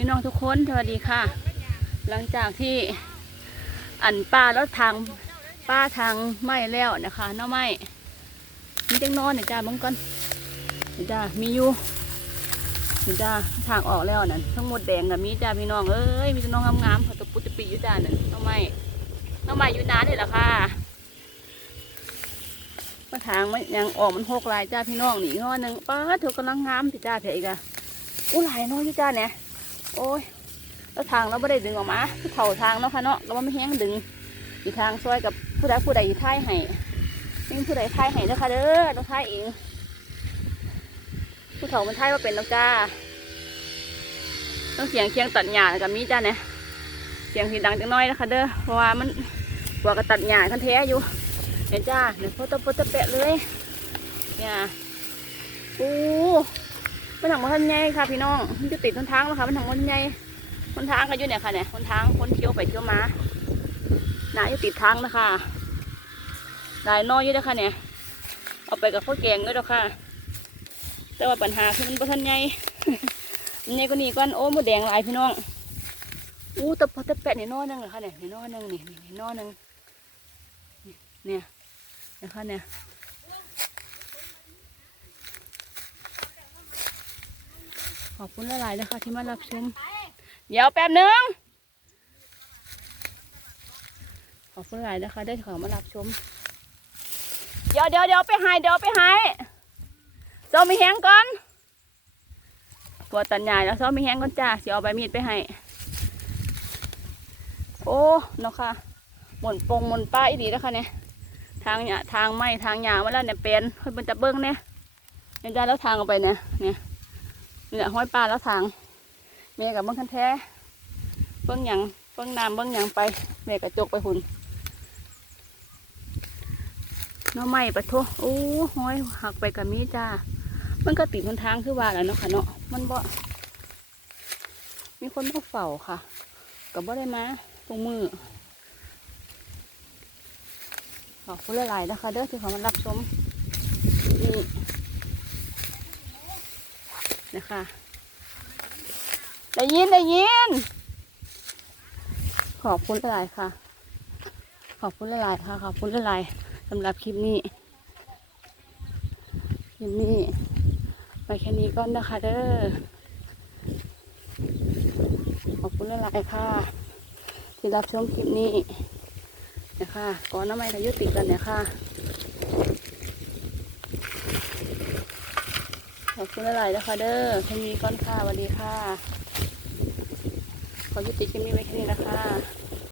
พี่น้องทุกคนสวัสดีค่ะ หลังจากที่อันป้าแล้วทางป้าทางไหม้แล้วนะคะเน้อไหม้มีจังนอนเนี่ยจ้าบังก่อนเนี่ยจ้ามีอยู่เนี่ยจ้าทางออกแล้วนั่นทั้งหมดแดงกับมีจ้าพี่น้องเอ้ยมีแต่น้องงามๆเขาตะปุตะปีอยู่จ้านั่นเน้อไหม้เน้อไหม้อยู่นานนี่แหละค่ะมาทางมันยังออกมันหกลายจ้าพี่น้องนี่อีกน้อหนึ่งป้าเธอกำลังงามสิจ้าเถอะอีกอะอู้หลายน้อยอยู่จ้าเนี่ย โอ้ยแล้วทางเราไม่ได้ดึงออกมาเข่าทางเนาะค่ะเนาะเราไม่แห้งดึง อีกทางช่วยกับผู้ใดผู้ใดท้ายให้นี่ผู้ใดท้ายให้เด้อค่ะเด้อเราท้ายเองผู้เฒ่ามันท้ายว่าเป็นแล้วจ้าต้องเสียงเคียงตัดหญ้ากับมีจ้าเนี่ยเสียงสีดังจังน้อยนะคะเด้อเพราะว่ามันหัวกระตัดหญ้าคันแท้อยู่เนี่ยจ้าเนี่ยโพตโพตะแปะเลยเนี่ยอู้ มันถังมันใหญ่ค่ะพี่น้องมันจะติดต้นทางแล้วค่ะมันถังมันใหญ่คนทางก็อยู่เนี่ยค่ะเนี่ยคนทางคนเที่ยวไปเที่ยวมาหนาอยู่ติดทางนะคะหลายน้อยอยู่นะคะเนี่ยเอาไปกับข้าวแกงด้วยเด้อค่ะ แต่ว่าปัญหาคือมันบ่ทันใหญ่มันใหญ่กว่านี้ก่อนโอ้หมดแดงหลายพี่น้องอู้ตะพอตะแปะนี่น้อยหนึงเหรอคะเนี่ยนี่น้อยหนึงนี่นี่น้อยหนึงเนี่ยนะคะเนี่ย ขอบคุณหลายๆนะคะที่มารับชม เดี๋ยวแป๊บหนึง ขอบคุณหลายนะคะ ได้ขอมารับชม เดี๋ยวเดี๋ยวเดี๋ยวไปหายเดี๋ยวไปหายซ้อมมีแห้งก่อนตัวตันใหญ่แล้วซ้อมมีแห้งก่อนจ้าเสียเอาใบมีดไปให้ โอ้เนาะค่ะหมุนปงหมุนป้าอีดีแล้วค่ะเนี่ยทางเนี่ยทางไม้ทางหยางมาแล้วเนี่ยเป็นเฮ้ยมันจะเบิ้งเนี่ยเนี่ยได้แล้วทางออกไปเนี่ยเนี่ย นี่แหละห้อยปลาแล้วทางแม่กับเบิ้งคันแท้เบิ้งหยังเบิ้งน้ำเบิ้งหยังไปแม่กระจกไปหุ่นน้อไม้ปะโทโอ้ห้อยหักไปกับมีจ้า มันก็ติดทนทางคือว่าแล้วเนาะค่ะเนาะมันบ่ มีคนมาเฝ้าค่ะ กับบ่ได้มาตรงมือขอบคุณหลายๆนะคะ เด้อที่เขามารับชมนี่ นะคะได้ยินได้ยิน ขอบคุณหลายค่ะ ขอบคุณหลายค่ะ ขอบคุณหลายสำหรับคลิปนี้คลิปนี้ไปแค่นี้ก่อนนะคะเด้อขอบคุณหลายค่ะ ที่รับชมคลิปนี้นะคะก่อนน้ำไม่ทะยุติกันเนี่ยค่ะ ขอบคุณหลายๆนะคะเด้อแค่นี้ก่อนค่ะสวัสดีค่ะ ขอยุติคลิปนี้ไว้แค่นี้นะคะ